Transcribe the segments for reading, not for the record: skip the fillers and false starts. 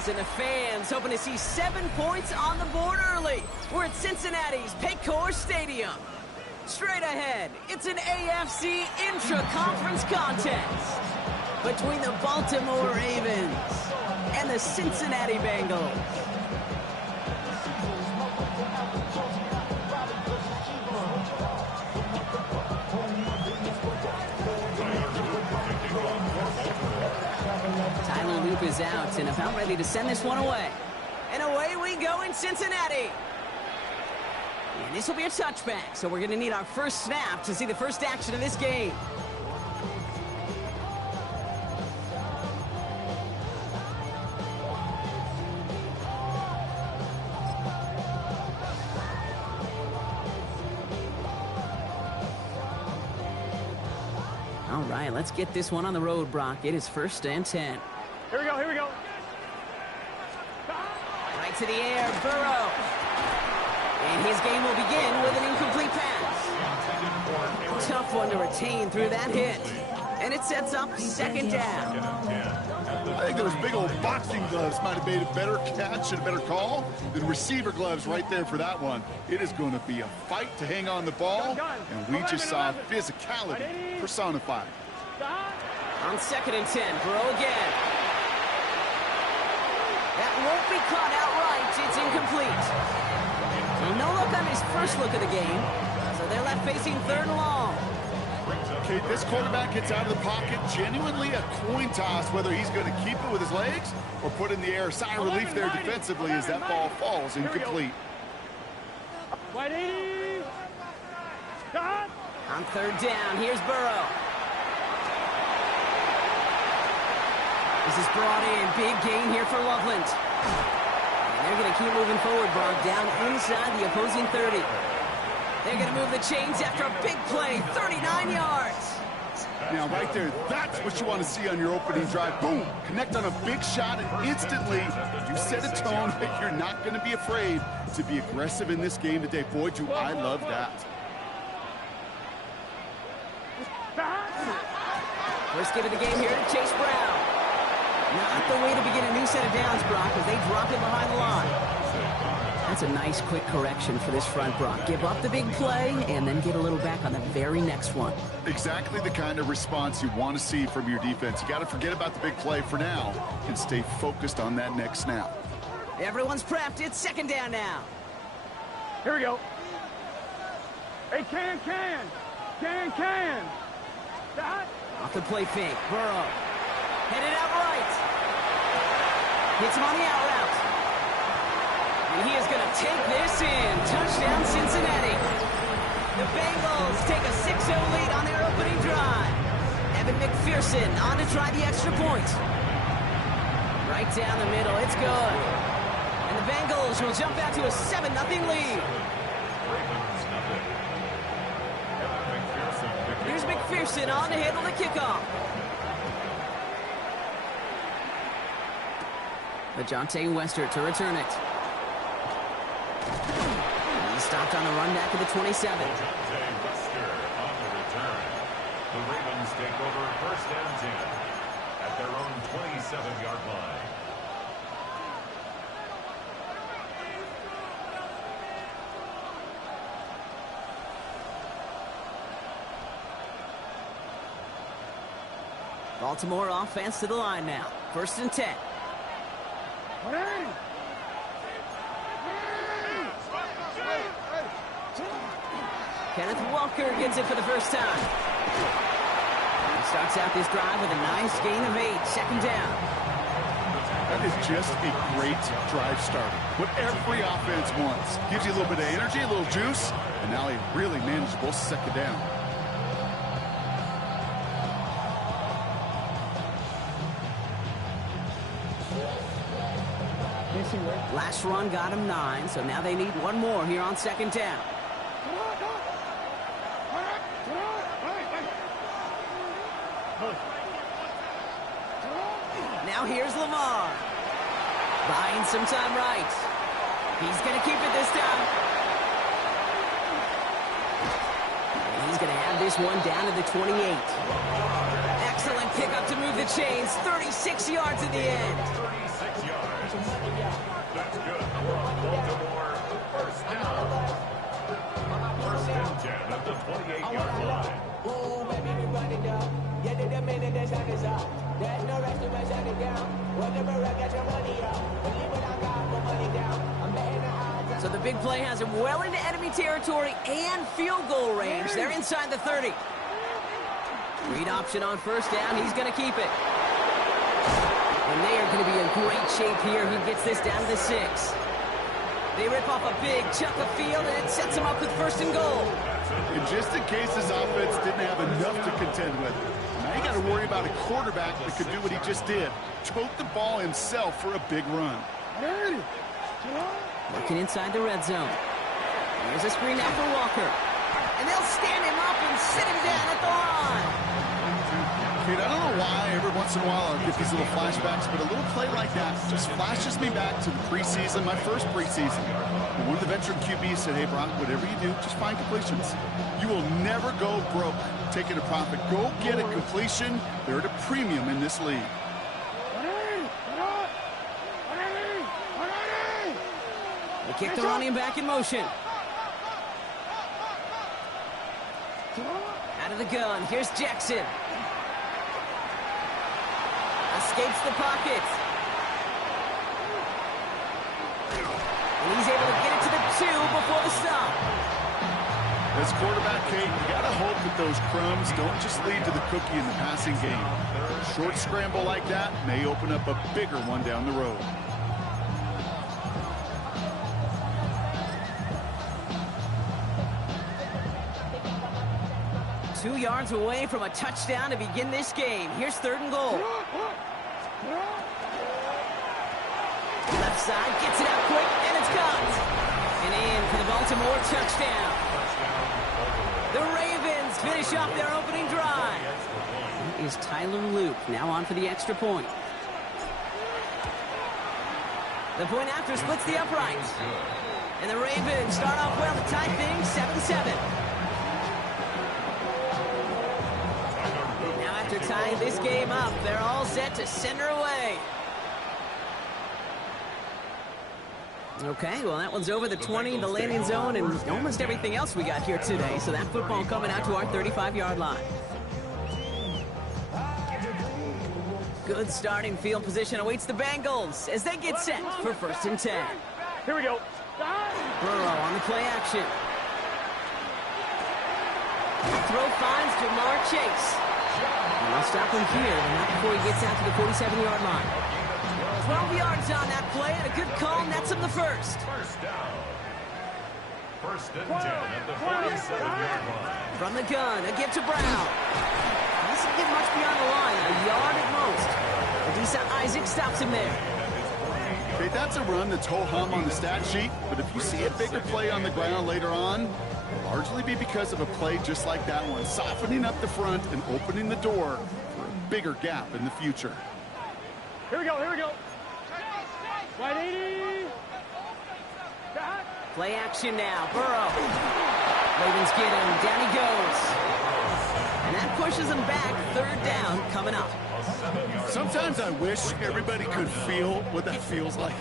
Bengals, and the fans hoping to see 7 points on the board early. We're at Cincinnati's Paycor Stadium. Straight ahead, it's an AFC intra-conference contest between the Baltimore Ravens and the Cincinnati Bengals. Tyler Loop is out and about ready to send this one away. And away we go in Cincinnati. And this will be a touchback, so we're going to need our first snap to see the first action of this game. All right, let's get this one on the road, Brock. It is 1st and 10. Here we go, here we go. Right to the air, Burrow. And his game will begin with an incomplete pass. Tough one to retain through that hit. And it sets up 2nd down. I think those big old boxing gloves might have made a better catch and a better call than receiver gloves right there for that one. It is going to be a fight to hang on the ball, and we just saw physicality personified. On 2nd and 10, Burrow again. That won't be caught outright. It's incomplete. Well, no look on his first look of the game, so they're left facing 3rd and long. Okay, this quarterback gets out of the pocket, genuinely a coin toss, whether he's going to keep it with his legs or put in the air. Sigh of relief there defensively as that ball falls incomplete. On 3rd down, here's Burrow. This is brought in. Big gain here for Loveland. And they're going to keep moving forward, Brock, down inside the opposing 30. They're going to move the chains after a big play, 39 yards. Now, right there, that's what you want to see on your opening drive. Boom! Connect on a big shot, and instantly you set a tone that you're not going to be afraid to be aggressive in this game today. Boy, do I love that. First give of the game here to Chase Brown. Not the way to begin a new set of downs, Brock, as they drop it behind the line. That's a nice quick correction for this front, Brock. Give up the big play and then get a little back on the very next one. Exactly the kind of response you want to see from your defense. You got to forget about the big play for now and stay focused on that next snap. Everyone's prepped. It's 2nd down now. Here we go. Hey, can. Off the play fake. Burrow. Headed out right. Hits him on the out route. And he is going to take this in. Touchdown, Cincinnati. The Bengals take a 6-0 lead on their opening drive. Evan McPherson on to try the extra point. Right down the middle. It's good. And the Bengals will jump out to a 7-0 lead. Here's McPherson on to handle the kickoff. LeJohntay Wester to return it. He stopped on the run back of the 27. LeJohntay Wester on the return. The Ravens take over 1st and 10 at their own 27-yard line. Baltimore offense to the line now. 1st and 10. Kenneth Walker gets it for the first time. He starts out this drive with a nice gain of 8. 2nd down. That is just a great drive starter. What every offense wants. Gives you a little bit of energy, a little juice, and now a really manageable 2nd down. Last run got him 9, so now they need one more here on 2nd down. Now here's Lamar. Buying some time right. He's going to keep it this time. And he's going to have this one down to the 28. Excellent pickup to move the chains. 36 yards at the end. 36 yards. So the big play has him well into enemy territory and field goal range. They're inside the 30. Read option on first down. He's going to keep it. And they are going to be in great shape here. He gets this down to the 6. They rip off a big chunk of field, and it sets them up with first and goal. And just in case this offense didn't have enough to contend with, now you got to worry about a quarterback that could do what he just did. Tote the ball himself for a big run. Looking inside the red zone. Here's a screen now for Walker. And they'll stand him up and sit him down at the line. Kate, I don't know why every once in a while I'll get these little flashbacks, but a little play like that just flashes me back to the preseason, my first preseason. And one of the veteran QBs said, hey, Brock, whatever you do, just find completions. You will never go broke taking a profit. Go get a completion. They're at a premium in this league. They kick the running back in motion. Out of the gun. Here's Jackson. Escapes the pocket. And he's able to get it to the 2 before the stop. As quarterback, Kate, you got to hope that those crumbs don't just lead to the cookie in the passing game. A short scramble like that may open up a bigger one down the road. Two yards away from a touchdown to begin this game. Here's third and goal. Left side, gets it out quick, and it's caught. And in for the Baltimore touchdown. The Ravens finish off their opening drive. That is Tyler Luke, now on for the extra point. The point after splits the upright. And the Ravens start off well to tie things 7-7. After tying this game up, they're all set to send her away. Okay, well, that one's over the 20, the landing zone, and almost everything else we got here today. So that football coming out to our 35-yard line. Good starting field position awaits the Bengals as they get set for first and 10. Here we go. Burrow on the play action. Throw finds Jamar Chase. And they'll stop him here, but not before he gets out to the 47-yard line. 12 yards on that play, and a good call nets him the first. First down. First and 10 at the 47-yard line. From the gun, a give to Brown. Doesn't get much beyond the line, a yard at most. Adisa Isaac stops him there. Okay, that's a run that's ho-hum on the stat sheet, but if you see a bigger play on the ground later on, it'll largely be because of a play just like that one, softening up the front and opening the door for a bigger gap in the future. Here we go, here we go. 180. Play action now, Burrow. Ravens get him, down he goes. And that pushes him back, third down coming up. Sometimes I wish everybody could feel what that feels like.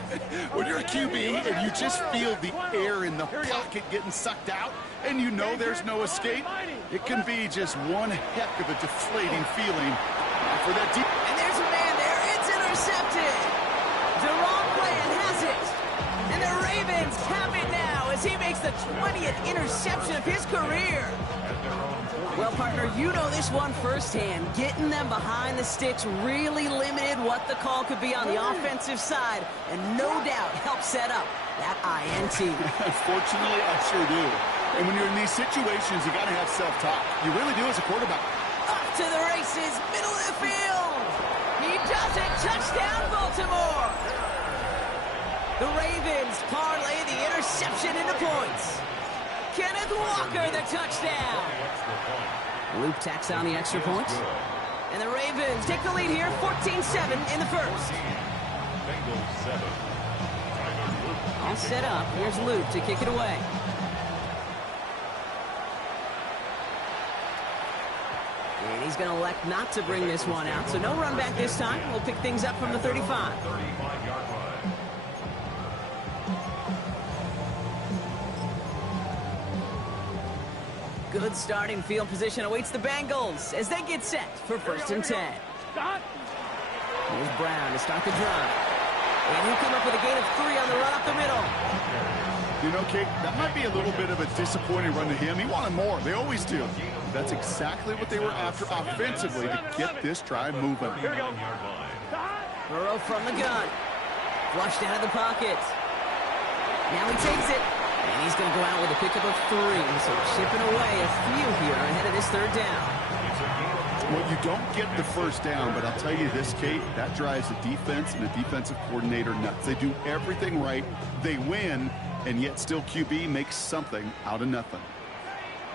When you're a QB and you just feel the air in the pocket getting sucked out and you know there's no escape, it can be just one heck of a deflating feeling for that deep. And there's a man there. It's intercepted. Deron Bland has it. And the Ravens have it now as he makes the 20th interception of his career. Well, partner, you know this one firsthand. Getting them behind the sticks really limited what the call could be on the offensive side, and no doubt helped set up that INT. Unfortunately, I sure do. And when you're in these situations, you got to have self-talk. You really do as a quarterback. Up to the races, middle of the field. He does it. Touchdown, Baltimore. The Ravens parlay the interception into points. Kenneth Walker, the touchdown. Luke tacks on the extra point. And the Ravens take the lead here, 14-7 in the first. All set up. Here's Luke to kick it away. And he's going to elect not to bring this one out, so no run back this time. We'll pick things up from the 35. 35-yard line. Good starting field position awaits the Bengals as they get set for first and 10. Here's Brown to start the drive. three on the run up the middle. You know, Kate, that might be a little bit of a disappointing run to him. He wanted more. They always do. That's exactly what they were after offensively to get this drive moving. Here we go. Burrow from the gun. Flushed out of the pocket. Now he takes it. And he's going to go out with a pickup of 3. So chipping away a few here ahead of this third down. Well, you don't get the first down, but I'll tell you this, Kate, that drives the defense and the defensive coordinator nuts. They do everything right. They win, and yet still QB makes something out of nothing.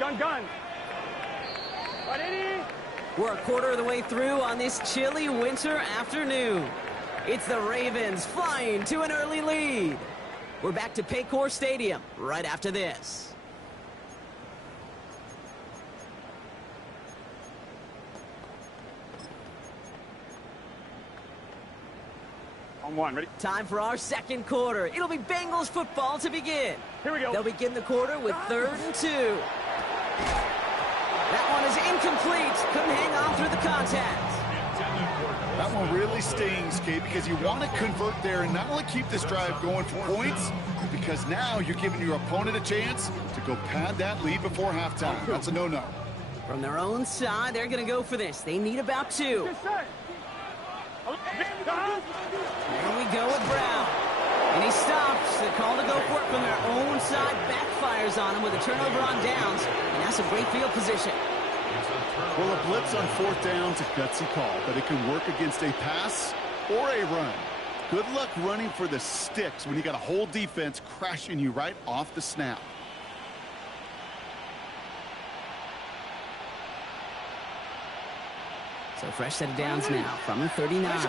Gun. 180. We're a quarter of the way through on this chilly winter afternoon. It's the Ravens flying to an early lead. We're back to Paycor Stadium right after this. On one, ready? Time for our second quarter. It'll be Bengals football to begin. Here we go. They'll begin the quarter with 3rd and 2. That one is incomplete. Couldn't hang on through the contact. That one really stings, Kate, because you want to convert there and not only keep this drive going for points, because now you're giving your opponent a chance to go pad that lead before halftime. That's a no-no. From their own side, they're going to go for this. They need about 2. There we go with Brown. And he stops. The call to go for it from their own side backfires on him with a turnover on downs. And that's a great field position. Well, a blitz on 4th down's a gutsy call, but it can work against a pass or a run. Good luck running for the sticks when you got a whole defense crashing you right off the snap. So fresh set of downs now from the 39.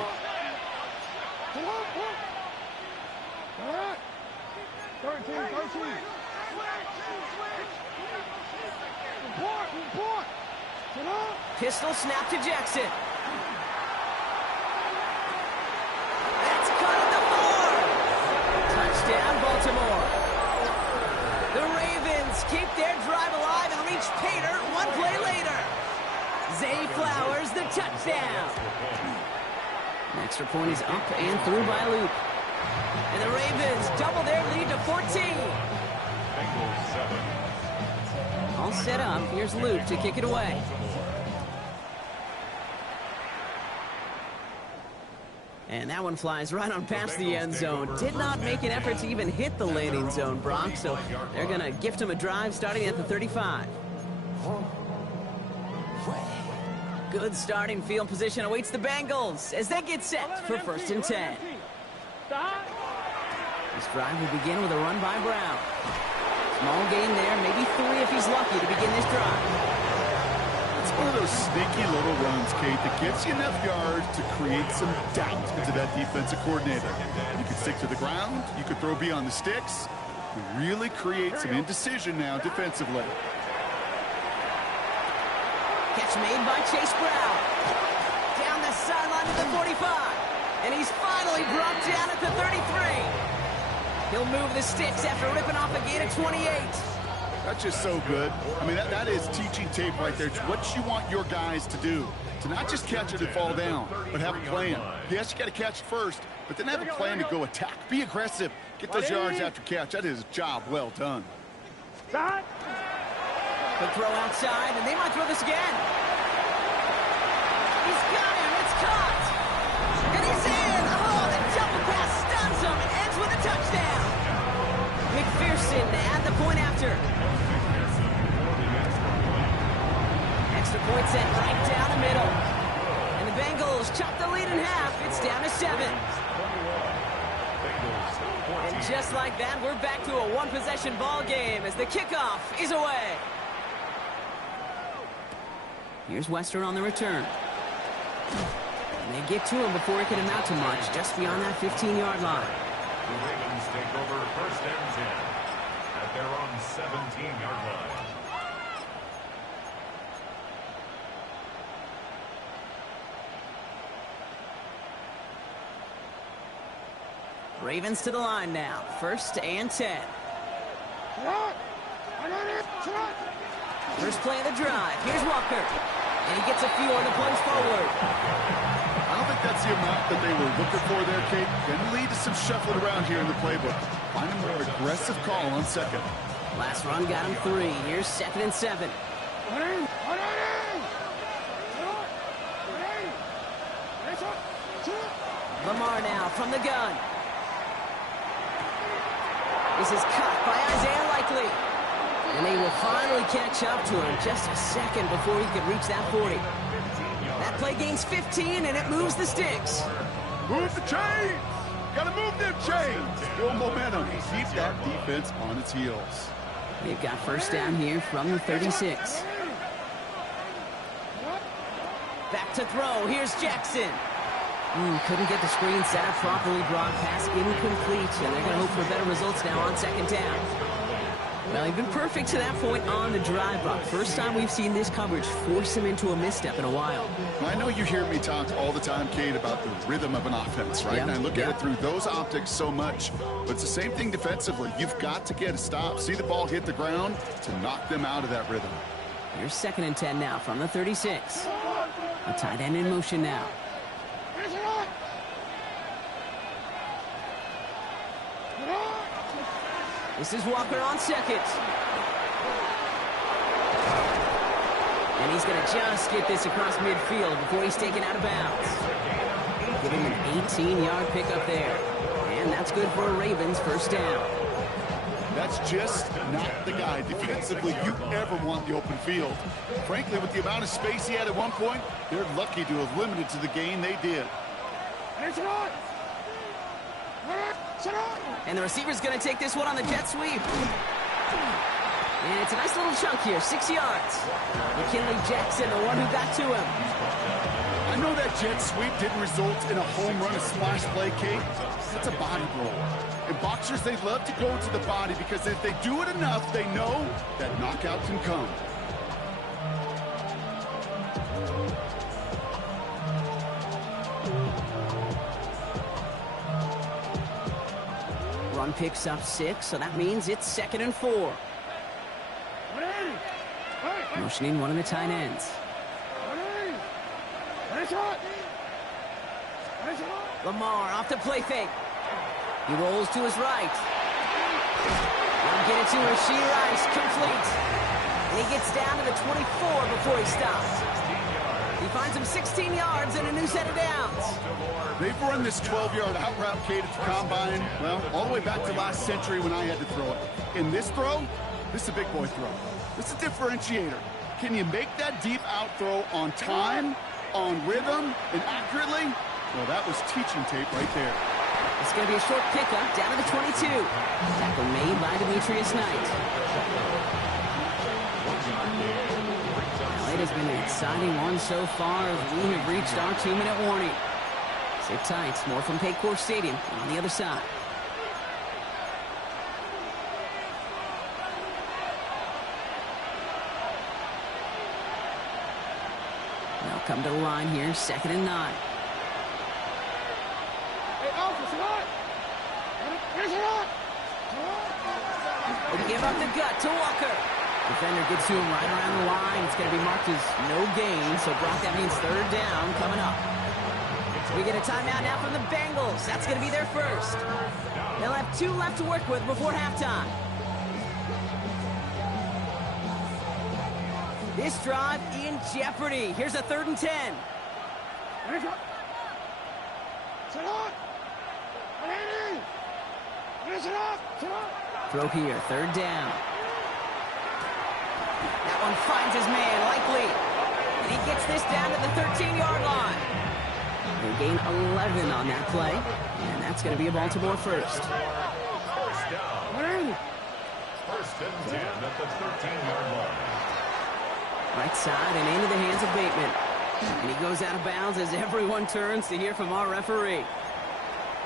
Pistol snap to Jackson. That's cut at the 4. Touchdown, Baltimore. The Ravens keep their drive alive and reach Pater one play later. Zay Flowers, the touchdown. An extra point is up and through by Luke. And the Ravens double their lead to 14. All set up. Here's Luke to kick it away. And that one flies right on past the end zone. Did not make an effort to even hit the landing zone, Brock. So they're going to gift him a drive starting at the 35. Good starting field position awaits the Bengals as they get set for 1st and 10. This drive will begin with a run by Brown. Small gain there, maybe 3 if he's lucky to begin this drive. It's one of those sneaky little runs, Kate, that gets you enough yards to create some doubt into that defensive coordinator. You could stick to the ground, you could throw beyond the sticks, really create some indecision now defensively. Catch made by Chase Brown. Down the sideline to the 45. And he's finally brought down at the 33. He'll move the sticks after ripping off a gain of 28. That's just so good. I mean, that is teaching tape right there. It's what you want your guys to do. To not just catch it and fall down, but have a plan. Yes, you got to catch it first, but then have a plan to go attack. Be aggressive. Get those yards after catch. That is a job well done. The throw outside, and they might throw this again. He's got him. It's caught. And he's in. Oh, the double pass stuns him and ends with a touchdown. McPherson at the point after. Extra point set right down the middle. And the Bengals chop the lead in half. It's down to 7. And just like that, we're back to a one-possession ball game as the kickoff is away. Here's Western on the return. And they get to him before it can amount to much, just beyond that 15-yard line. The Ravens take over 1st and 10 at their own 17-yard line. Ravens to the line now. 1st and 10. First play of the drive. Here's Walker. And he gets a few on the plunge forward. I don't think that's the amount that they were looking for there, Kate. Going to lead to some shuffling around here in the playbook. Find a more aggressive call on second. Last run got him 3. Here's 2nd and 7. Lamar now from the gun. This is caught by Isaiah Likely. And they will finally catch up to him just a second before he could reach that 40. That play gains 15, and it moves the sticks. Move the chains! Gotta move them chains! Build momentum. Keep that defense on its heels. They've got first down here from the 36. Back to throw. Here's Jackson. Couldn't get the screen set up properly. Broad pass incomplete, and they're going to hope for better results now on 2nd down. Well, he's been perfect to that point on the drive, Bob. First time we've seen this coverage force him into a misstep in a while. Well, I know you hear me talk all the time, Kate, about the rhythm of an offense, right? And I look at it through those optics so much. But it's the same thing defensively. You've got to get a stop, see the ball hit the ground to knock them out of that rhythm. Here's 2nd and 10 now from the 36. A tight end in motion now. This is Walker on 2nd. And he's going to just get this across midfield before he's taken out of bounds. Giving him an 18-yard pickup there. And that's good for a Ravens first down. That's just not the guy defensively you ever want the open field. Frankly, with the amount of space he had at one point, they're lucky to have limited to the gain they did. And the receiver's going to take this one on the jet sweep. And it's a nice little chunk here, 6 yards. McKinley Jackson, the one who got to him. I know that jet sweep didn't result in a home run, a splash play, Kate. That's a body roll. And boxers, they love to go to the body because if they do it enough, they know that knockout can come. Run picks up 6, so that means it's 2nd and 4. Motioning one of the tight ends. Lamar off the play fake. He rolls to his right. I'll get it to Rashee Rice, complete. And he gets down to the 24 before he stops. He finds him 16 yards and a new set of downs. They've run this 12-yard out route, Kate, at the combine, well, all the way back to last century when I had to throw it. In this throw, this is a big boy throw. This is a differentiator. Can you make that deep out throw on time, on rhythm, and accurately? Well, that was teaching tape right there. It's going to be a short pickup down to the 22. Tackle made by Demetrius Knight. Well, it has been an exciting one so far as we have reached our 2-minute warning. Sit tight. More from Paycor Stadium on the other side. Now come to the line here, 2nd and 9. They give up the gut to Walker. Defender gets to him right around the line. It's going to be marked as no gain. So, Brock, that means 3rd down coming up. We get a timeout now from the Bengals. That's going to be their first. They'll have 2 left to work with before halftime. This drive in jeopardy. Here's a 3rd and 10. Throw here, 3rd down. That one finds his man, Likely. And he gets this down to the 13-yard line. They gain 11 on that play. And that's going to be a Baltimore first. First down. 1st and 10 at the 13-yard line. Right side and into the hands of Bateman. And he goes out of bounds as everyone turns to hear from our referee.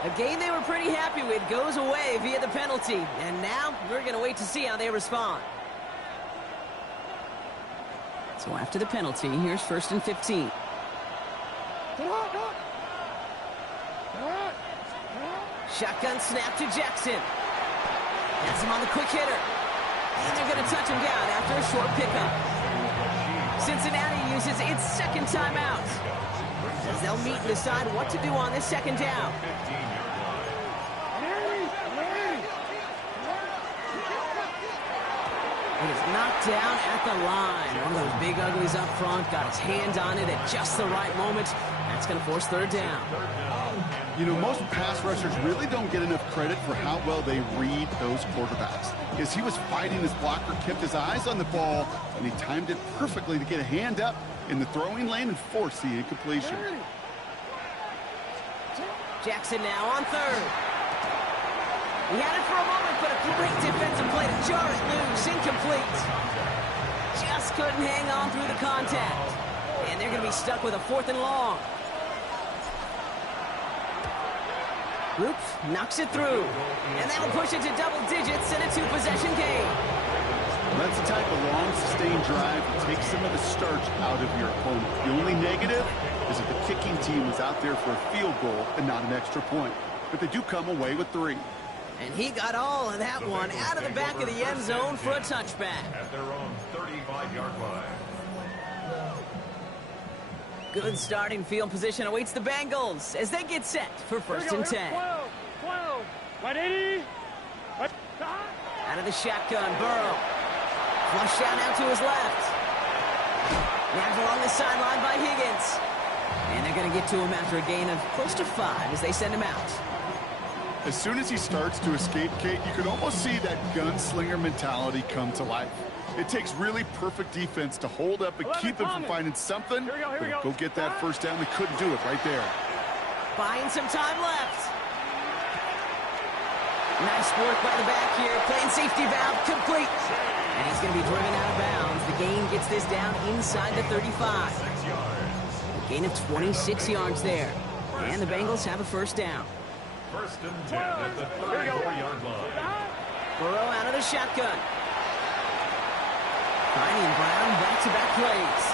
A game they were pretty happy with goes away via the penalty. And now we're going to wait to see how they respond. So after the penalty, here's 1st and 15. Shotgun snap to Jackson. Has him on the quick hitter. And they're going to touch him down after a short pickup. Cincinnati uses its 2nd timeout. as they'll meet and decide what to do on this second down. 15-yard It is knocked down at the line. One of those big uglies up front, got his hand on it at just the right moment. That's going to force third down. You know, most pass rushers really don't get enough credit for how well they read those quarterbacks. As he was fighting his blocker, kept his eyes on the ball, and he timed it perfectly to get a hand up in the throwing lane and force the incompletion. Jackson now on third. He had it for a moment, but a great defensive play to jar it loose. Incomplete. Just couldn't hang on through the contact. And they're going to be stuck with a 4th and long. Oops, knocks it through. And that'll push it to double digits and a 2-possession game. That's the type of long, sustained drive that takes some of the starch out of your opponent. The only negative is that the kicking team was out there for a field goal and not an extra point. But they do come away with 3. And he got all of that one out of the back of the end zone for a touchback. at their own 35-yard line. Good starting field position awaits the Bengals as they get set for 1st and 10. 12. 180. Out of the shotgun, Burrow. Flush down out to his left. Nabbed along the sideline by Higgins. And they're going to get to him after a gain of close to 5 as they send him out. As soon as he starts to escape, Kate, you can almost see that gunslinger mentality come to life. It takes really perfect defense to hold up and keep him from finding something. Here we go. Go get that first down. They couldn't do it right there. Buying some time left. Nice work by the back here. Playing safety valve complete. And he's going to be driven out of bounds. The gain gets this down inside the 35. 6 yards. A gain of 26 yards there. And the Bengals have a first down. 1st and 10 at the 34-yard line. Burrow out of the shotgun. Finding Brown back-to-back plays.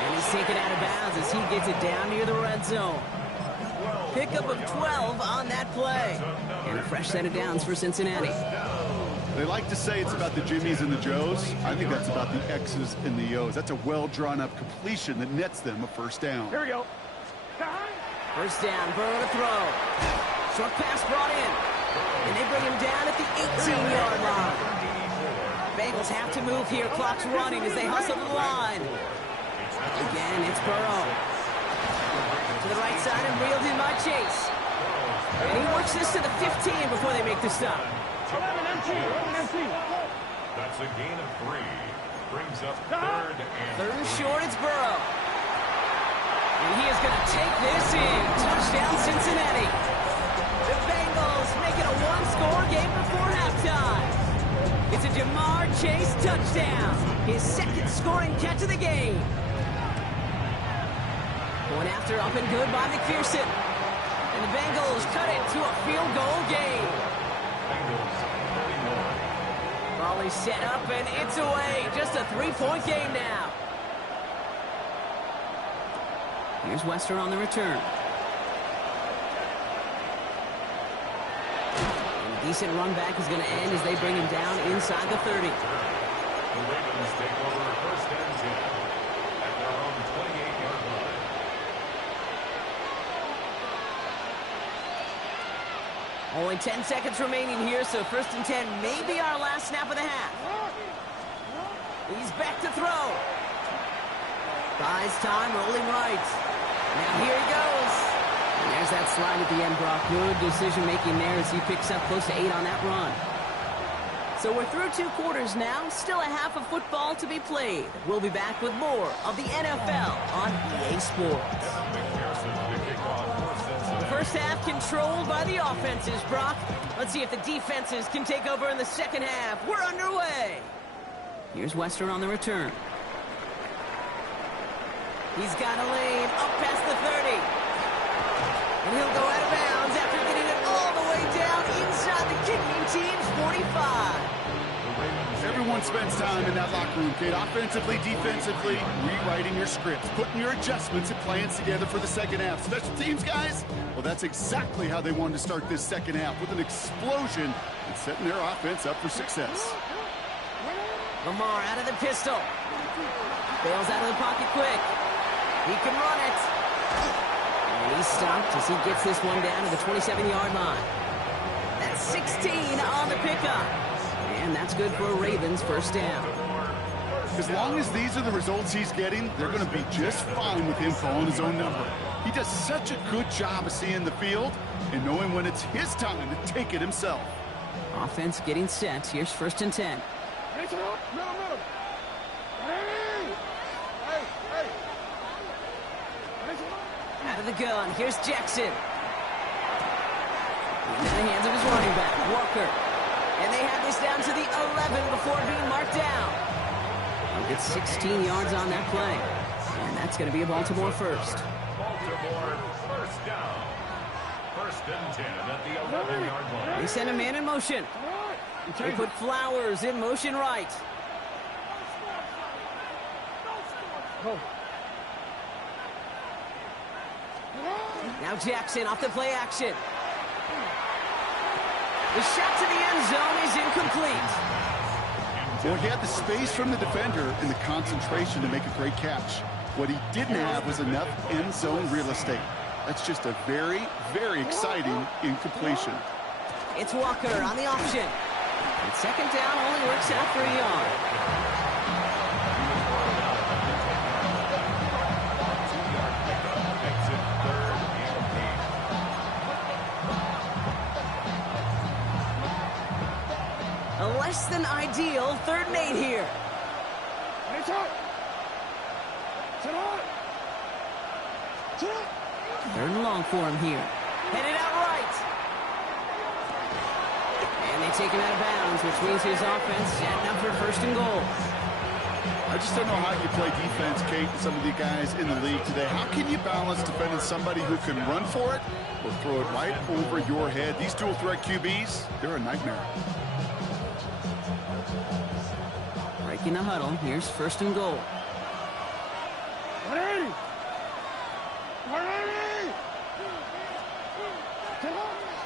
And he's taken out of bounds as he gets it down near the red zone. Pickup of 12 on that play. And a fresh set of downs for Cincinnati. They like to say it's about the Jimmies and the Joes. I think that's about the X's and the O's. That's a well-drawn-up completion that nets them a first down. Here we go. First down, Burrow to throw. Short pass brought in. And they bring him down at the 18-yard line. Bengals have to move here. Clock's running as they hustle to the line. Again, it's Burrow. To the right side and reeled in by Chase. And he works this to the 15 before they make the stop. 11 empty. That's a gain of 3. Brings up 3rd and Third and short, it's Burrow. And he is going to take this in. Touchdown, Cincinnati. The Bengals make it a 1-score game before halftime. It's a Jamar Chase touchdown. His 2nd scoring catch of the game. Going after up and good by McPherson. And the Bengals cut it to a field goal game. Bengals 31. Ball is set up and it's away. Just a 3-point game now. Here's Wester on the return. And a decent run back is going to end as they bring him down inside the 30. The Ravens take over 1st and 10 at their own 28-yard line. Only 10 seconds remaining here, so 1st and 10 may be our last snap of the half. He's back to throw. Buys time, rolling right. Now here he goes. And there's that slide at the end, Brock. Good decision-making there as he picks up close to 8 on that run. So we're through 2 quarters now. Still a half of football to be played. We'll be back with more of the NFL on EA Sports. The first half controlled by the offenses, Brock. Let's see if the defenses can take over in the second half. We're underway. Here's Wester on the return. He's got a lane up past the 30. And he'll go out of bounds after getting it all the way down inside the kicking team's 45. Everyone spends time in that locker room, Kate. Offensively, defensively, rewriting your scripts, putting your adjustments and plans together for the second half. Special teams, guys? Well, that's exactly how they wanted to start this second half, with an explosion and setting their offense up for success. Lamar out of the pistol. Bails out of the pocket quick. He can run it. And he's stopped as he gets this one down to the 27-yard line. That's 16 on the pickup. And that's good for a Ravens first down. As long as these are the results he's getting, they're going to be just fine with him calling his own number. He does such a good job of seeing the field and knowing when it's his time to take it himself. Offense getting set. Here's 1st and 10. Out of the gun. Here's Jackson. In the hands of his running back, Walker. And they have this down to the 11 before being marked down. They'll get 16 yards on that play. And that's going to be a Baltimore first. Baltimore first down. 1st and 10 at the 11-yard line. They send a man in motion. They put Flowers in motion right. Now Jackson off the play action. The shot to the end zone is incomplete. Well, he had the space from the defender and the concentration to make a great catch. What he didn't have was enough end zone real estate. That's just a very, very exciting incompletion. It's Walker on the option. And 2nd down only works out for a yard. A less than ideal 3rd and 8 here. 3rd and long for him here. Headed out right. And they take him out of bounds, which means his offense setting up for 1st and goal. I just don't know how you play defense, Kate, and some of the guys in the league today. How can you balance defending somebody who can run for it or throw it right over your head? These dual threat QBs, they're a nightmare. Breaking the huddle. Here's 1st and goal.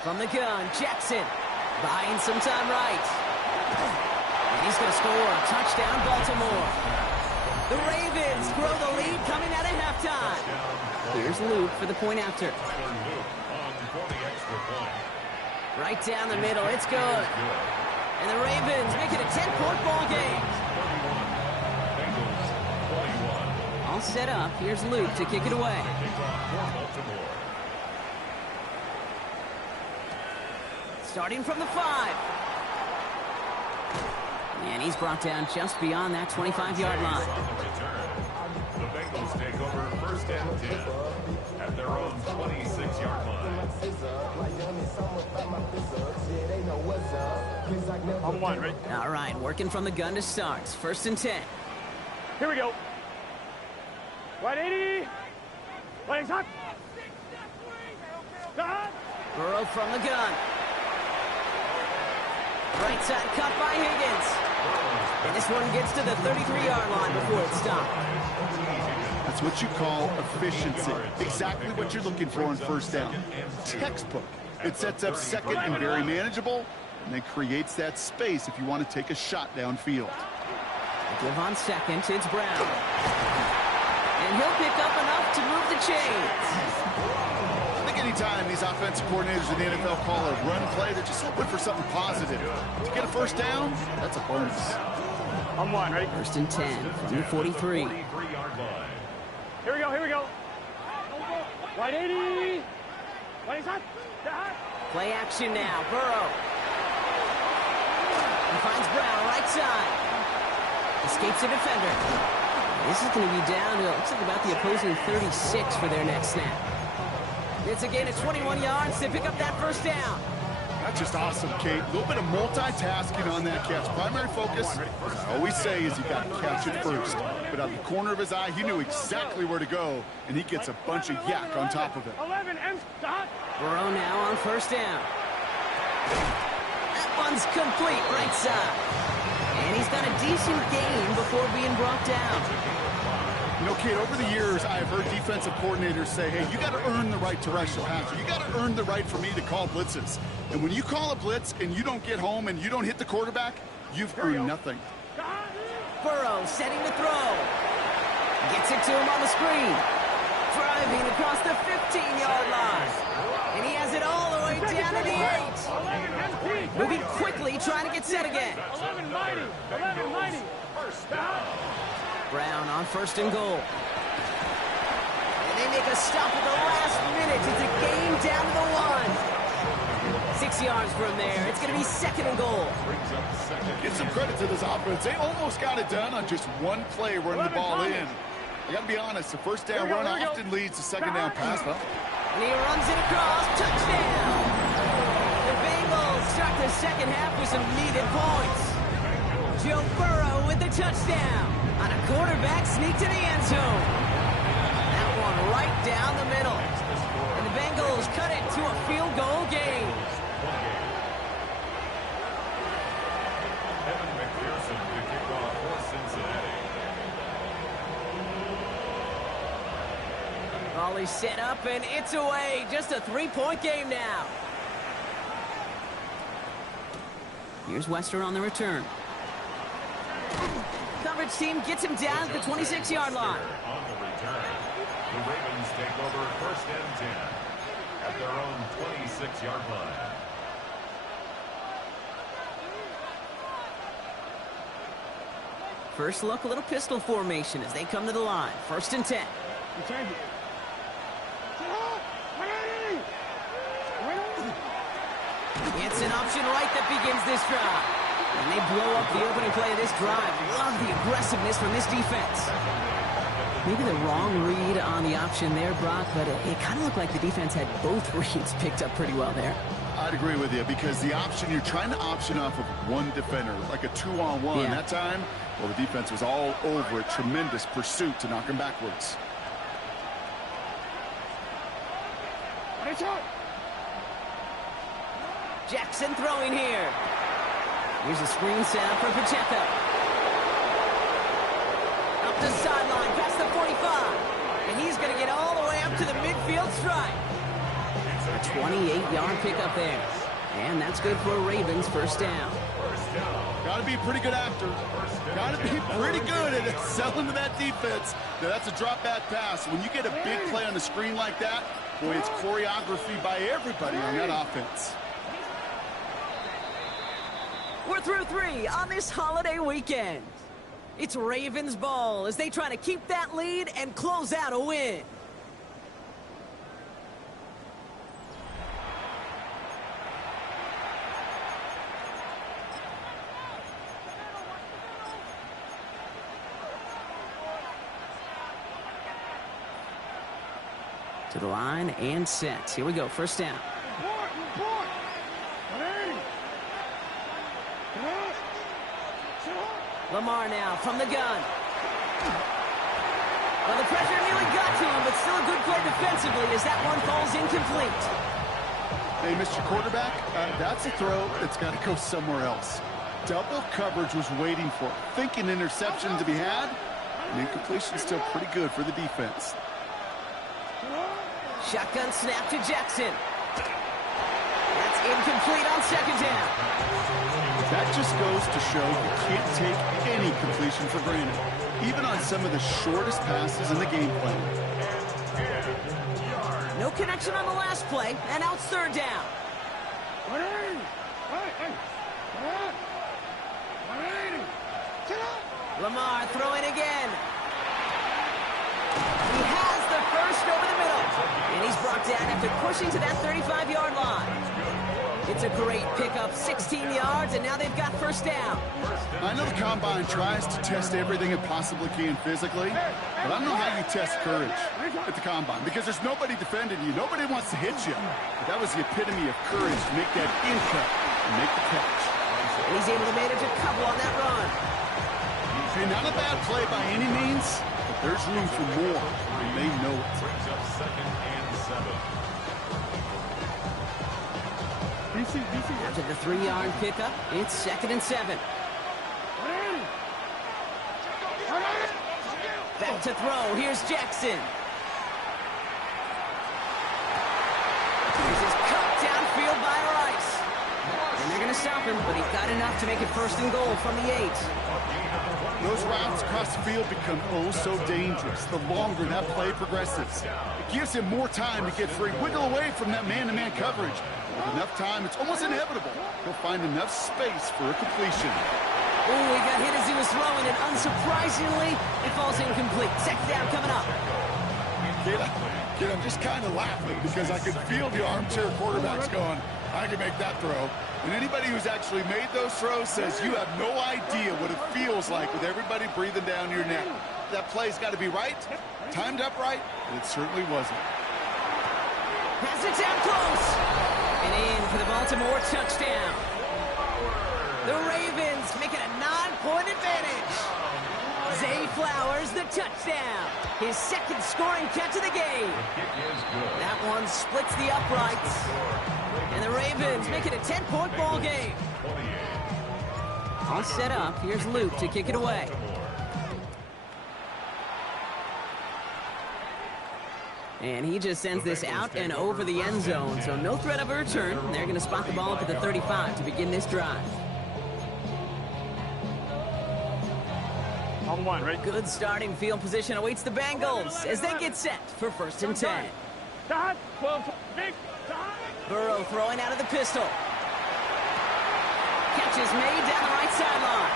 From the gun, Jackson buying some time right. And he's going to score. Touchdown, Baltimore. The Ravens grow the lead coming out of halftime. Here's Luke for the point after. Right down the middle. It's good. And the Ravens make it a 10-point ball game. All set up. Here's Luke to kick it away. Starting from the 5. And he's brought down just beyond that 25-yard line. The Bengals take over 1st and 10 at their own 26-yard line. On 1, right? All right, working from the gun to start. 1st and 10. Here we go. Right 80. Right hot. Burrow from the gun. Right side cut by Higgins. And this one gets to the 33-yard line before it's stopped. That's what you call efficiency. Exactly what you're looking for on 1st down. Textbook. It sets up 2nd and very manageable, and then creates that space if you want to take a shot downfield. Give on 2nd, it's Brown. And he'll pick up enough to move the chains. I think anytime these offensive coordinators in the NFL call a run play, they're just hoping for something positive. To get a 1st down, that's a bonus. On 1, ready? 1st and 10 from the 43. Here we go, here we go. Right 80. Right hot. Play action now, Burrow. He finds Brown right side. Escapes the defender. This is going to be down to, looks like about the opposing 36 for their next snap. It's a gain of 21 yards to pick up that 1st down. That's just awesome, Kate. A little bit of multitasking on that catch. Primary focus, as I always say, is you got to catch it first. But out of the corner of his eye, he knew exactly where to go, and he gets a bunch of yak on top of it. 11 and dot. Burrow now on 1st down. That one's complete right side. And he's got a decent gain before being brought down. You know, Kate, over the years, I've heard defensive coordinators say, hey, you got to earn the right to rush the passer. You got to earn the right for me to call blitzes. And when you call a blitz and you don't get home and you don't hit the quarterback, you've earned nothing. Burrow setting the throw. Gets it to him on the screen. Driving across the 15-yard line. And he has it all the way down to the 8. Moving quickly, trying to get set again. 11 mighty. 11 mighty. Brown on 1st and goal. And they make a stop at the last minute. It's a game down to the 1. 6 yards from there. It's going to be 2nd and goal. Give some credit to this offense. They almost got it done on just one play running the ball in. I got to be honest, the first down run often leads to second down pass. And he runs it across. Touchdown! The Bengals start the second half with some needed points. Joe Burrow with the touchdown on a quarterback sneak to the end zone. That one right down the middle. And the Bengals cut it to a field goal game. Evan McPherson to kick off for Cincinnati. Ball is set up and it's away. Just a 3-point game now. Here's Wester on the return. Coverage team gets him down at the 26-yard line. On the return, the Ravens take over 1st and 10 at their own 26-yard line. First look, a little pistol formation as they come to the line. 1st and 10. It's an option right that begins this drive. And they blow up the opening play of this drive. Love the aggressiveness from this defense. Maybe the wrong read on the option there, Brock, but it kind of looked like the defense had both reads picked up pretty well there. I'd agree with you because the option, you're trying to option off of one defender, like a 2-on-1. Yeah. That time, well, the defense was all over it. Tremendous pursuit to knock him backwards. Jackson throwing here. Here's a screen set up for Pacheco. Up the sideline, past the 45. And he's going to get all the way up to the midfield stripe. A 28-yard pickup there. And that's good for Ravens 1st down. Got to be a pretty good actor. Got to be pretty good at selling to that defense. Now, that's a drop back pass. When you get a big play on the screen like that, boy, it's choreography by everybody on that offense. We're through 3 on this holiday weekend. It's Ravens ball as they try to keep that lead and close out a win. To the line and set. Here we go, 1st down. Lamar now from the gun. Well, the pressure nearly got to him, but still a good play defensively as that one falls incomplete. Hey, Mr. Quarterback, that's a throw that's got to go somewhere else. Double coverage was waiting for it. Thinking interception to be had. And incompletion still pretty good for the defense. Shotgun snap to Jackson. That's incomplete on 2nd down. That just goes to show you can't take any completion for granted, even on some of the shortest passes in the game plan. No connection on the last play, and now it's 3rd down. Lamar throwing again. He has the first over the middle, and he's brought down after pushing to that 35-yard line. It's a great pickup, 16 yards, and now they've got 1st down. I know the Combine tries to test everything it possibly can physically, but I don't know how you test courage at the Combine because there's nobody defending you. Nobody wants to hit you. But that was the epitome of courage to make that in cut and make the catch. And he's able to manage a couple on that run. Okay, not a bad play by any means, but there's room for more, and they know it. Brings up 2nd and 7. After the 3-yard pickup, it's 2nd and 7. Back to throw. Here's Jackson. This is cut downfield by Rice. And they're going to stop him, but he got enough to make it 1st and goal from the 8. Those routes across the field become oh so dangerous the longer that play progresses. It gives him more time to get free, wiggle away from that man-to-man coverage. With enough time, it's almost inevitable. He'll find enough space for a completion. Oh, he got hit as he was throwing, and unsurprisingly, it falls incomplete. 2nd down coming up. Kid, I'm just kind of laughing because I can feel the armchair quarterbacks going, I can make that throw. And anybody who's actually made those throws says you have no idea what it feels like with everybody breathing down your neck. That play's got to be right, timed up right, and it certainly wasn't. Has it down close. And in for the Baltimore touchdown. The Ravens making a 9-point advantage. Zay Flowers, the touchdown. His 2nd scoring catch of the game. That one splits the uprights. And the Ravens make it a 10-point ball game. All set up. Here's Luke to kick it away. And he just sends this out and over the end zone. So no threat of a return. They're going to spot the ball up at the 35 to begin this drive. On 1, right? Good starting field position awaits the Bengals as they get set for 1st and 10. Burrow throwing out of the pistol. Catch is made down the right sideline.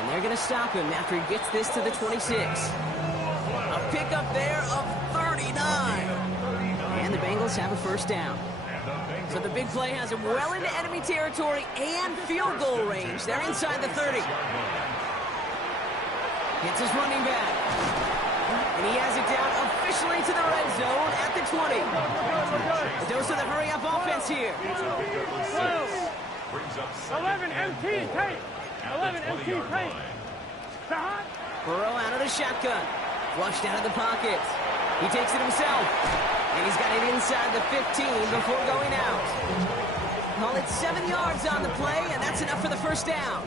And they're going to stop him after he gets this to the 26. A pickup there of 39. And the Bengals have a 1st down. So the big play has him well into enemy territory and field goal range. They're inside the 30. Hits his running back. And he has it down officially to the red zone at the 20. A dose of the hurry-up offense here. 11 MT tape. 11 MT tape. Burrow out of the shotgun. Flushed out of the pocket. He takes it himself. And he's got it inside the 15 before going out. Well, it's 7 yards on the play, and that's enough for the 1st down.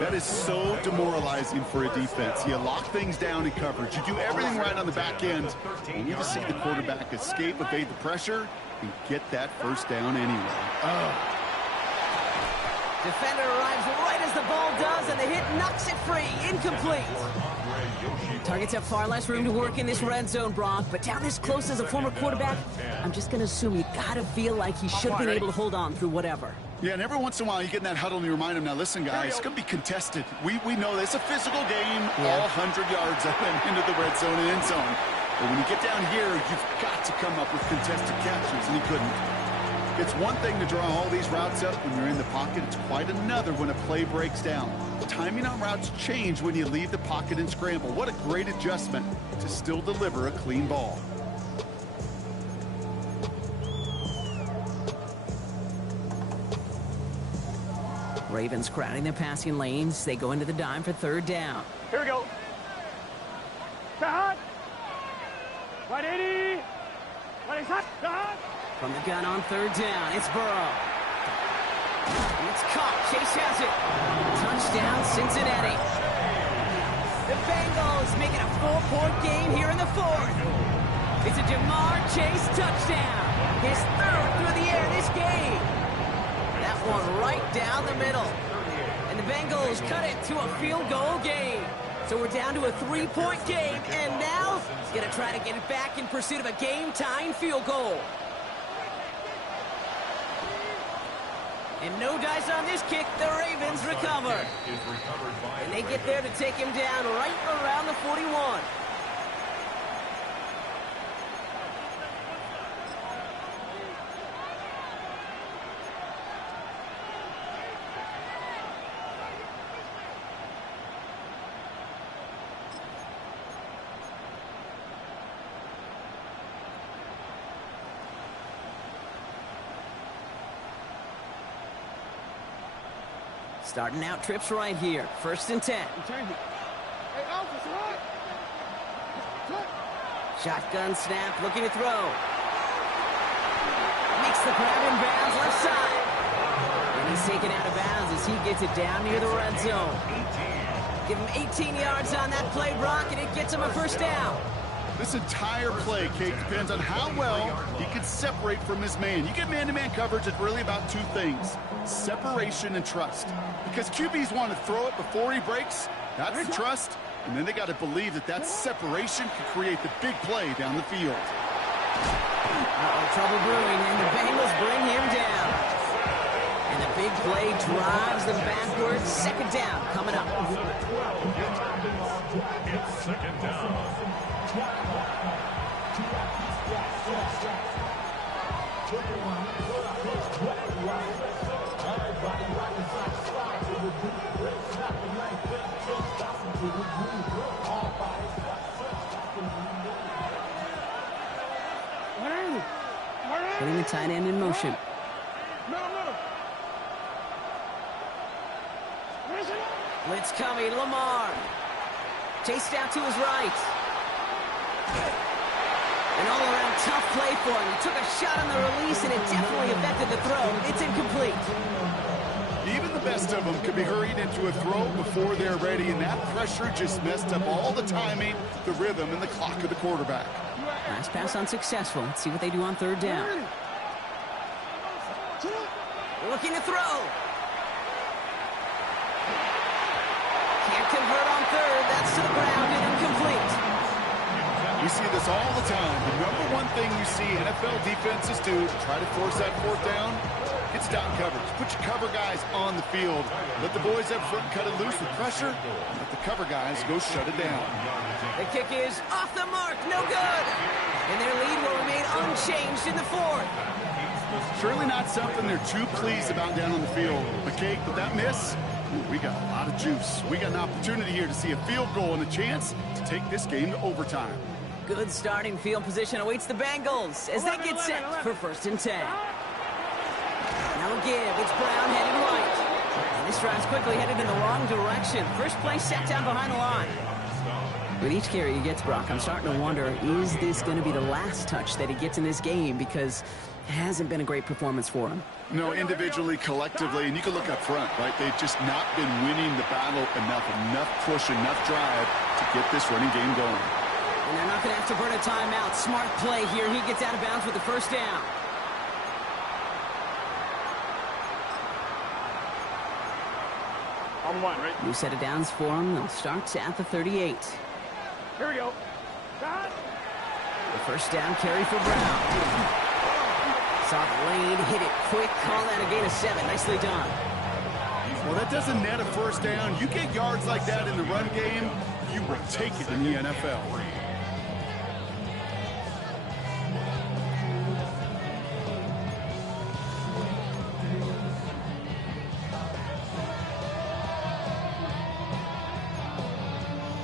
That is so demoralizing for a defense. You lock things down in coverage. You do everything right on the back end. You need to see the quarterback escape, evade the pressure, and get that 1st down anyway. Defender arrives right as the ball does, and the hit knocks it free. Incomplete. Targets have far less room to work in this red zone, Brock, but down this close as a former quarterback, I'm just going to assume you got to feel like he should have been able to hold on through whatever. Yeah, and every once in a while you get in that huddle and you remind him, now listen, guys, it's going to be contested. We know this. It's a physical game, all 100 yards up and into the red zone and end zone. But when you get down here, you've got to come up with contested catches, and he couldn't. It's one thing to draw all these routes up when you're in the pocket. It's quite another when a play breaks down. Timing on routes change when you leave the pocket and scramble. What a great adjustment to still deliver a clean ball. Ravens crowding the passing lanes. They go into the dime for 3rd down. Here we go. Hot. 180. 180 hot. From the gun on 3rd down, it's Burrow. It's caught. Chase has it. Touchdown, Cincinnati. The Bengals making a 4-point game here in the 4th. It's a Jamar Chase touchdown. His 3rd through the air this game. That one right down the middle. And the Bengals cut it to a field goal game. So we're down to a 3-point game, and now he's going to try to get it back in pursuit of a game-tying field goal. And no dice on this kick. The Ravens recover. And they get there to take him down right around the 41. Starting out trips right here. 1st and 10. Shotgun snap, looking to throw. Makes the grab in bounds left side. And he's taken out of bounds as he gets it down near the red zone. Give him 18 yards on that play, Brock, and it gets him a 1st down. This entire play, Kate, depends on how well he can separate from his man. You get man-to-man coverage, it's really about two things: separation and trust. Because QBs want to throw it before he breaks. That's the trust. And then they got to believe that that separation can create the big play down the field. Trouble brewing, and the Bengals bring him down. And the big play drives them backwards. Second down coming up. It's second down. Putting the tight end in motion. Blitz coming, Lamar. Chased out to his right. An all-around tough play for him. He took a shot on the release, and it definitely affected the throw. It's incomplete. Even the best of them could be hurried into a throw before they're ready, and that pressure just messed up all the timing, the rhythm, and the clock of the quarterback. Last pass unsuccessful. Let's see what they do on third down. Looking to throw. Can't convert on third. That's to the ground and incomplete. We see this all the time. The number one thing you see NFL defenses do to try to force that fourth down, it's down coverage. Put your cover guys on the field. Let the boys up front cut it loose with pressure. Let the cover guys go shut it down. The kick is off the mark. No good. And their lead will remain unchanged in the fourth. Surely not something they're too pleased about down on the field. But Kate, with that miss, we got a lot of juice. We got an opportunity here to see a field goal and a chance to take this game to overtime. Good starting field position awaits the Bengals as they get set for 1st and 10. Now a give. It's Brown headed right. And this drive's quickly headed in the wrong direction. First play set down behind the line. With each carry he gets, Brock, I'm starting to wonder, is this going to be the last touch that he gets in this game? Because it hasn't been a great performance for him. No, individually, collectively, and you can look up front, right? They've just not been winning the battle enough push, enough drive to get this running game going. And they're not going to have to burn a timeout. Smart play here. He gets out of bounds with the first down. On one, right? New set of downs for him. They'll start at the 38. Here we go. The first down carry for Brown. Saw the lane, hit it quick, call that a gain of 7. Nicely done. Well, that doesn't net a first down. You get yards like that in the run game, you will take it in the NFL.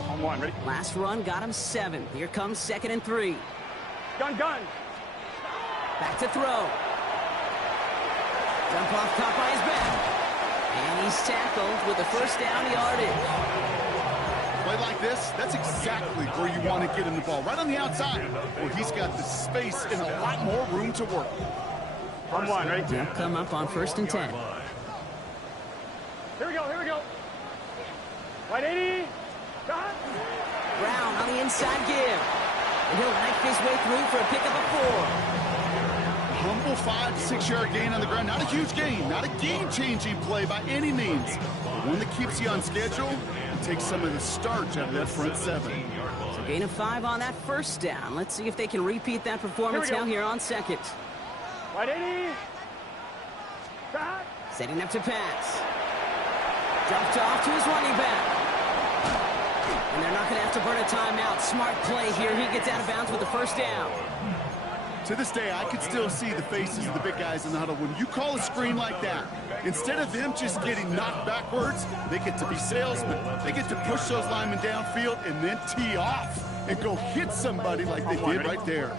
On one, ready? Last run got him 7. Here comes 2nd and 3. Gun. Back to throw. Jump off, caught by his back. And he's tackled with the first down yardage. Play like this, that's exactly where you want to get him the ball. Right on the outside, where he's got the space and a lot more room to work. On one, ready? They'll come up on 1st and 10. Here we go. Right 80. Brown on the inside give. And he'll knife his way through for a pickup of 4. Humble 5-6 yard gain on the ground. Not a huge gain, not a game-changing play by any means. But one that keeps you on schedule and takes some of the starch out of that front 7. So gain of 5 on that first down. Let's see if they can repeat that performance now here on 2nd. Right 80. Setting up to pass. Dropped off to his running back. And they're not going to have to burn a timeout. Smart play here. He gets out of bounds with the first down. To this day, I can still see the faces of the big guys in the huddle. When you call a screen like that, instead of them just getting knocked backwards, they get to be salesmen. They get to push those linemen downfield and then tee off and go hit somebody like they did right there.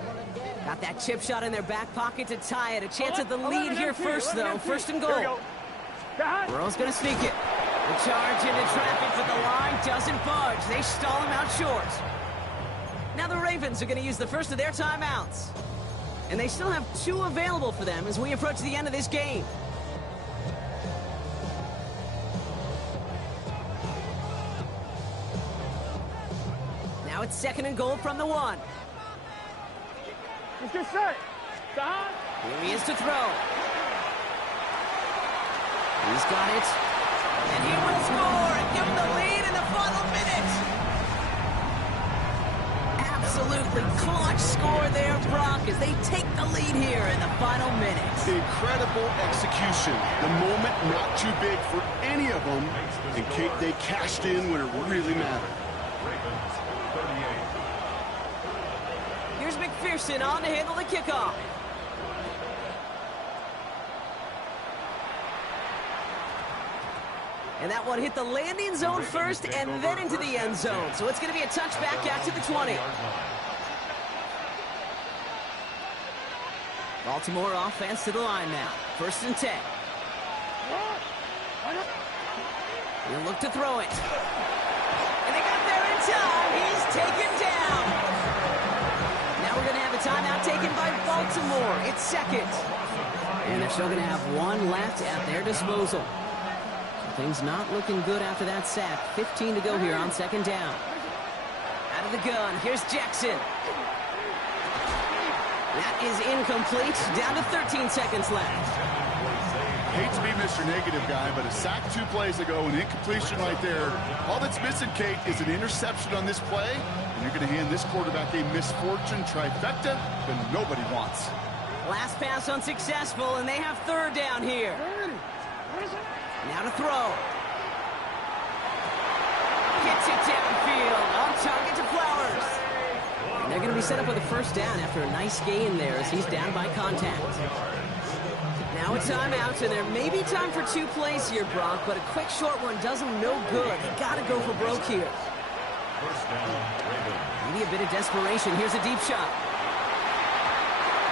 Got that chip shot in their back pocket to tie it. A chance at the lead here first, though. 1st and goal. Burrow's going to sneak it. The charge into traffic, but the line doesn't budge. They stall him out short. Now the Ravens are going to use the first of their timeouts. And they still have 2 available for them as we approach the end of this game. Now it's 2nd and goal from the 1. Let's get set. Stop. Here he is to throw. He's got it. And he will score and give him the lead in the final minute. Absolutely clutch score there, Brock, as they take the lead here in the final minute. Incredible execution. The moment not too big for any of them. And Kate, they cashed in when it really mattered. Ravens 38. Here's McPherson on to handle the kickoff. And that one hit the landing zone first and then into the end zone. So it's going to be a touchback out to the 20. Baltimore offense to the line now. 1st and 10. He'll look to throw it. And they got there in time. He's taken down. Now we're going to have a timeout taken by Baltimore. It's 2nd. And they're still going to have one left at their disposal. Things not looking good after that sack. 15 to go here on 2nd down. Out of the gun, here's Jackson. That is incomplete. Down to 13 seconds left. Hate to be Mr. Negative guy, but a sack 2 plays ago, an incompletion right there. All that's missing, Kate, is an interception on this play, and you're going to hand this quarterback a misfortune trifecta that nobody wants. Last pass unsuccessful, and they have 3rd down here. Now to throw. Gets it downfield. On target to Flowers. And they're going to be set up with a 1st down after a nice gain there as he's down by contact. Now a timeout, and there may be time for 2 plays here, Brock, but a quick short one does him no good. You got to go for broke here. 1st down, Ravens. Maybe a bit of desperation. Here's a deep shot.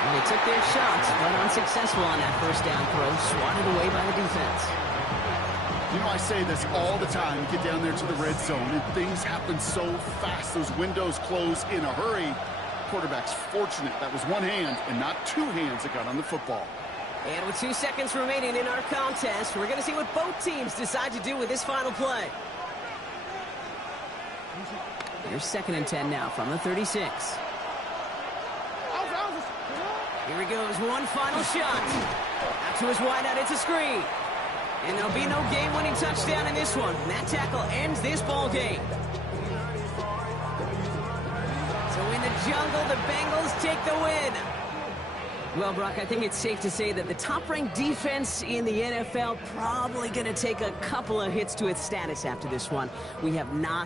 And they took their shots, but unsuccessful on that 1st down throw. Swatted away by the defense. You know, I say this all the time. You get down there to the red zone, and things happen so fast. Those windows close in a hurry. Quarterback's fortunate. That was one hand and not 2 hands that got on the football. And with 2 seconds remaining in our contest, we're going to see what both teams decide to do with this final play. Here's 2nd and 10 now from the 36. Here he goes, one final shot. Out to his wideout, it's a screen. And there'll be no game-winning touchdown in this one. And that tackle ends this ball game. So in the jungle, the Bengals take the win. Well, Brock, I think it's safe to say that the top-ranked defense in the NFL probably going to take a couple of hits to its status after this one. We have not